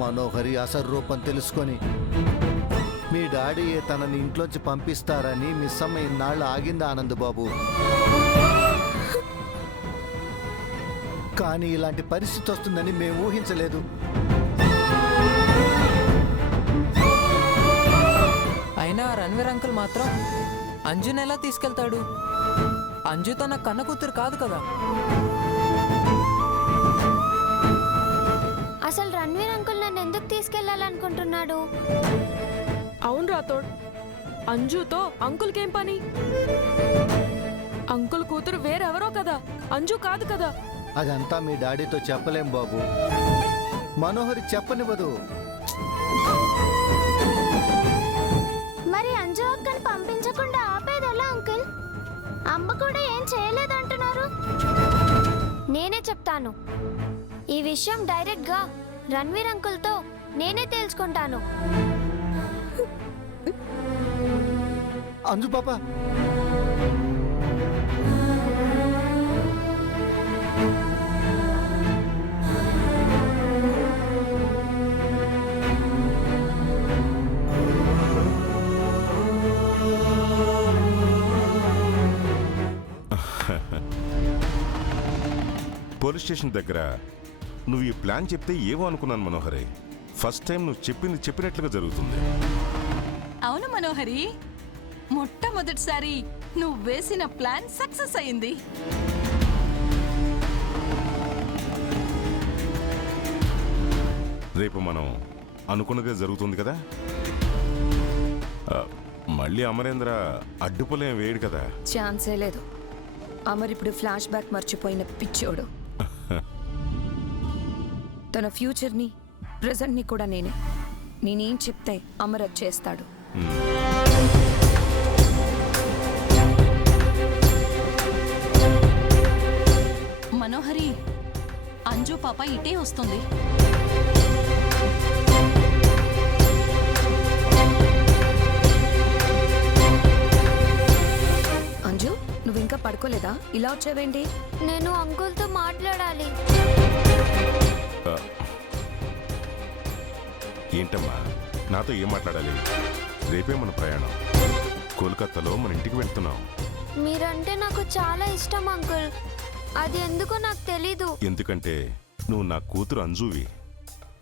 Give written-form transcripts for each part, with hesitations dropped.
మనోహరి అసలు రూపం తెలుసుకొని మీ డాడీ తనని ఇంట్లోంచి పంపిస్తారని మిస్ అమ్మ ఇన్నాళ్ళు ఆగింది ఆనంద్ బాబు. కానీ ఇలాంటి పరిస్థితి వస్తుందని మేము ఊహించలేదు. అయినా రణ్వీర్ అంకుల్ మాత్రం అంజుని ఎలా తీసుకెళ్తాడు? అంజు తన కన్న కూతురు కాదు కదా. అసలు రణ్వీర్ అంకుల్ నన్ను ఎందుకు తీసుకెళ్లాలనుకుంటున్నాడు? అవును రాథోడ్, అంజుతో అంకుల్కేం పని? అంకుల్ కూతురు వేరెవరో కదా, అంజు కాదు కదా. అదంతా మీ డాడీతో చెప్పలేం బాబు. మనోహరి చెప్పనివ్వదు. మరి అంజు అక్కని పంపించకుండా ఆపేదెలా అంకుల్? అమ్మ కూడా ఏం చేయలేదంటున్నారు. నేనే చెప్తాను. ఈ విషయం డైరెక్ట్ గా రణ్వీర్ అంకుల్తో నేనే తెలుసుకుంటాను. అంజు పాప, పోలీస్ స్టేషన్ దగ్గర నువ్వు ఈ ప్లాన్ చెప్తే ఏవో అనుకున్నాను మనోహరి. ఫస్ట్ టైం నువ్వు చెప్పినట్లుగా జరుగుతుంది. అవును మనోహరి, మొట్టమొదటిసారి నువ్వు వేసిన ప్లాన్ సక్సెస్ అయింది. రేపు మనం అనుకున్నదే జరుగుతుంది కదా. మళ్ళీ అమరేంద్ర అడ్డుపులేం వేయడు కదా. ఛాన్సే లేదు. అమర్ ఇప్పుడు ఫ్లాష్ బ్యాక్ మర్చిపోయిన పిచ్చోడు. తన ఫ్యూచర్ని ప్రెజెంట్ని కూడా నేనేం చెప్తే అమర్ అది చేస్తాడు. మనోహరి, అంజు పాప ఇటే వస్తుంది. అంజు, నువ్వు ఇంకా పడుకోలేదా? ఇలా వచ్చావేంటి? నేను అంకుల్తో మాట్లాడాలి. ఏంటమ్మా, నాతో ఏం మాట్లాడాలి? రేపే మన ప్రయాణం. కోల్కతాలో మన ఇంటికి వెళ్తున్నాం. మీరంటే నాకు చాలా ఇష్టం అంకుల్. అది ఎందుకో నాకు తెలీదు. ఎందుకంటే నువ్వు నా కూతురు అంజువి.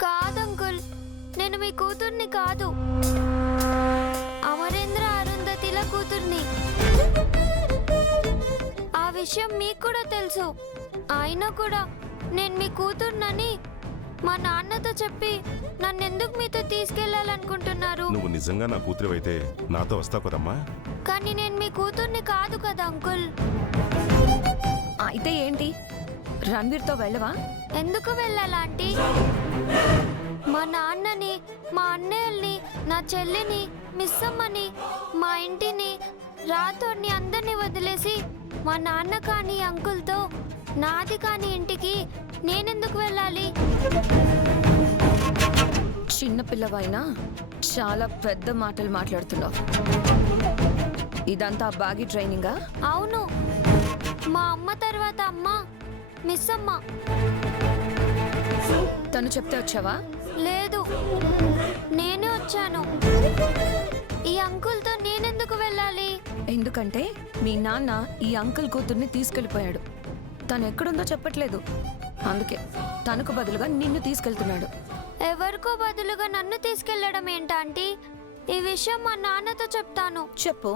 కాదు అంకుల్, నేను మీ కూతుర్ని కాదు, అమరేంద్ర అరుంధతిల కూతుర్ని. ఆ విషయం మీకు కూడా తెలుసు. అయినా కూడా నేను మీ కూతుర్నని మా నాన్నతో చెప్పి నన్నెందుకు మీతో తీసుకెళ్లాలనుకుంటున్నారు? నువ్వు నిజంగా నా కూతురివైతే నాతో వస్తావు కదమ్మా. కానీ నేను మీ కూతుర్ని కాదు కదా అంకుల్. అయితే ఏంటి, రణ్వీర్తో వెళ్ళవా? ఎందుకు వెళ్ళాలంటీ? మా నాన్నని, మా అన్నయ్యల్ని, నా చెల్లిని, మిస్ అమ్మని, మా ఇంటిని, రాథోడ్ని అందరినీ వదిలేసి మా నాన్న కాని అంకుల్తో నాది కాని ఇంటికి నేనెందుకు వెళ్ళాలి? చిన్నపిల్లవైనా చాలా పెద్ద మాటలు మాట్లాడుతున్నావు. ఇదంతా బాగి ట్రైనింగా? అవును, మా అమ్మ తర్వాత అమ్మ మిస్ అమ్మ. తను చెప్తే వచ్చావా? లేదు, నేనే వచ్చాను. ఈ అంకుల్తో నేనెందుకు వెళ్ళాలి? ఎందుకంటే మీ నాన్న ఈ అంకుల్ కూతుర్ని తీసుకెళ్ళిపోయాడు. తను ఎక్కడుందో చెప్పట్లేదు. అందుకే తనకు బదులుగా నిన్ను తీసుకెళ్తున్నాడు. ఎవరికో బదులుగా నన్ను తీసుకెళ్లడం ఏంటంటీ? ఈ విషయం మా నాన్నతో చెప్తాను. చెప్పు,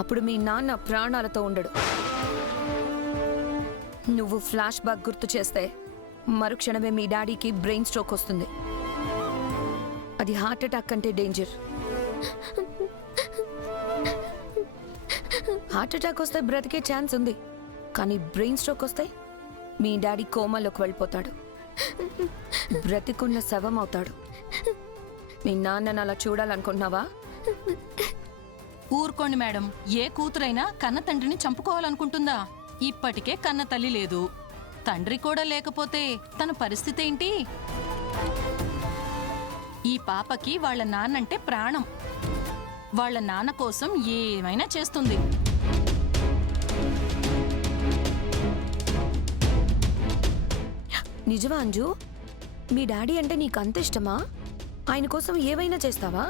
అప్పుడు మీ నాన్న ప్రాణాలతో ఉండడు. నువ్వు ఫ్లాష్ బ్యాక్ గుర్తు చేస్తే మరుక్షణమే మీ డాడీకి బ్రెయిన్ స్ట్రోక్ వస్తుంది. అది హార్ట్ అటాక్ కంటే డేంజర్. హార్ట్ అటాక్ వస్తే బ్రతికే ఛాన్స్ ఉంది, కానీ బ్రెయిన్ స్ట్రోక్ వస్తే మీ డాడీ కోమాలోకి వెళ్ళిపోతాడు. బ్రతికున్న శవం అవుతాడు. మీ నాన్నను అలా చూడాలనుకుంటున్నావా? ఊరుకోండి మేడం, ఏ కూతురైనా కన్న తండ్రిని చంపుకోవాలనుకుంటుందా? ఇప్పటికే కన్న తల్లి లేదు, తండ్రి కూడా లేకపోతే తన పరిస్థితి ఏంటి? ఈ పాపకి వాళ్ళ నాన్నంటే ప్రాణం. వాళ్ళ నాన్న కోసం ఏమైనా చేస్తుంది. నిజమా అంజు? మీ డాడీ అంటే నీకు అంత ఇష్టమా? ఆయన కోసం ఏవైనా చేస్తావా?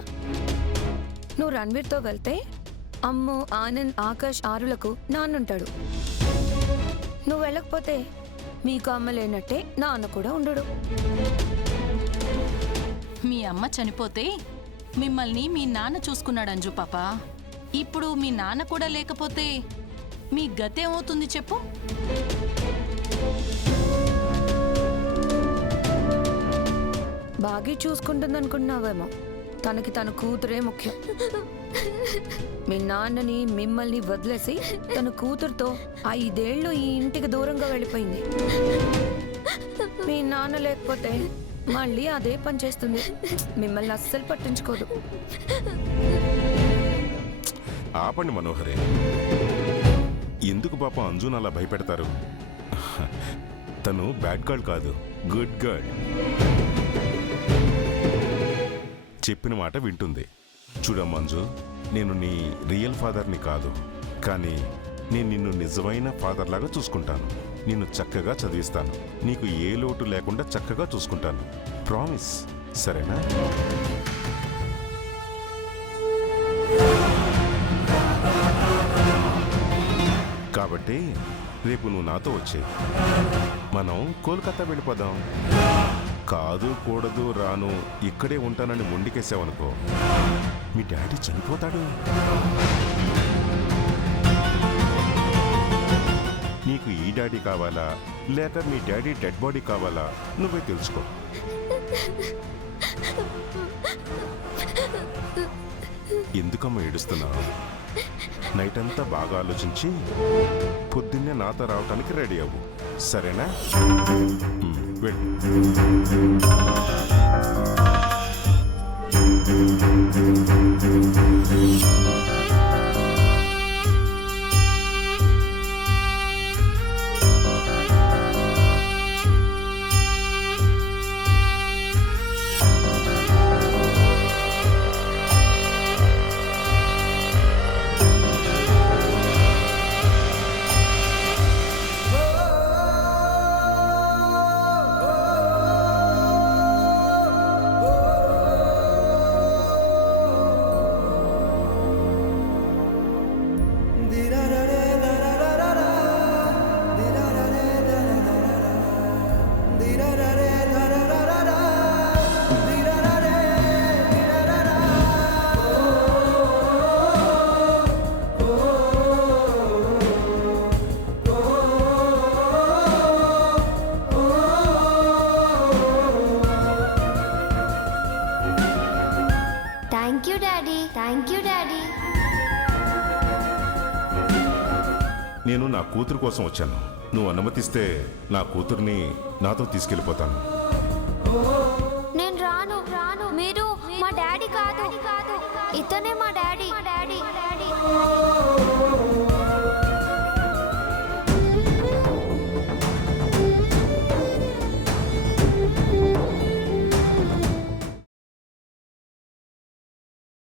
నువ్వు రణ్వీర్తో వెళ్తే అమ్ము, ఆనంద్, ఆకాష్, ఆరులకు నాన్నుంటాడు. నువ్వు వెళ్ళకపోతే మీకు అమ్మ లేనట్టే నాన్న కూడా ఉండడు. మీ అమ్మ చనిపోతే మిమ్మల్ని మీ నాన్న చూసుకున్నాడు అంజు పాప. ఇప్పుడు మీ నాన్న కూడా లేకపోతే మీ గతేమవుతుంది చెప్పు? బాగా చూసుకుంటుందనుకున్నావేమో. తనకి తన కూతురే ముఖ్యం. మీ నాన్నని మిమ్మల్ని వదిలేసి తన కూతురుతో 5 ఏళ్ళు ఈ ఇంటికి దూరంగా వెళ్ళిపోయింది. మీ నాన్న లేకపోతే మళ్ళీ అదే పని చేస్తుంది. మిమ్మల్ని అస్సలు పట్టించుకోదు. ఆపండి మనోహరే. ఎందుకు పాప అంజున్ అలా భయపెడతారు? తను బ్యాడ్ గర్ల్ కాదు, గుడ్ గర్ల్. చెప్పిన మాట వింటుంది. చూడమ్మా అంజు, నేను నీ రియల్ ఫాదర్ని కాదు, కానీ నేను నిన్ను నిజమైన ఫాదర్ లాగా చూసుకుంటాను. నిన్ను చక్కగా చదివిస్తాను. నీకు ఏ లోటు లేకుండా చక్కగా చూసుకుంటాను. ప్రామిస్, సరేనా? కాబట్టి రేపు నువ్వు నాతో వచ్చే మనం కోల్కతా వెళ్ళిపోదాం. కాదు, కూడదు, రాను, ఇక్కడే ఉంటానని మొండికేసావనుకో, మీ డాడీ చనిపోతాడు. నీకు ఈ డాడీ కావాలా లేక మీ డాడీ డెడ్ బాడీ కావాలా నువ్వే తెలుసుకో. ఎందుకమ్మా ఏడుస్తున్నావు? నైట్ అంతా బాగా ఆలోచించి పొద్దున్నే నాతో రావటానికి రెడీ అవ్వు, సరేనా? వెళ్ళు. Thank you daddy, thank you daddy. నేను నా కూతురు కోసం వచ్చాను. నువ్వు అనుమతిస్తే నా కూతుర్ని నాతో తీసుకెళ్ళిపోతాను. నేను రాను. మీరు మా డాడీ కాదు. ఇతనే మా డాడీ.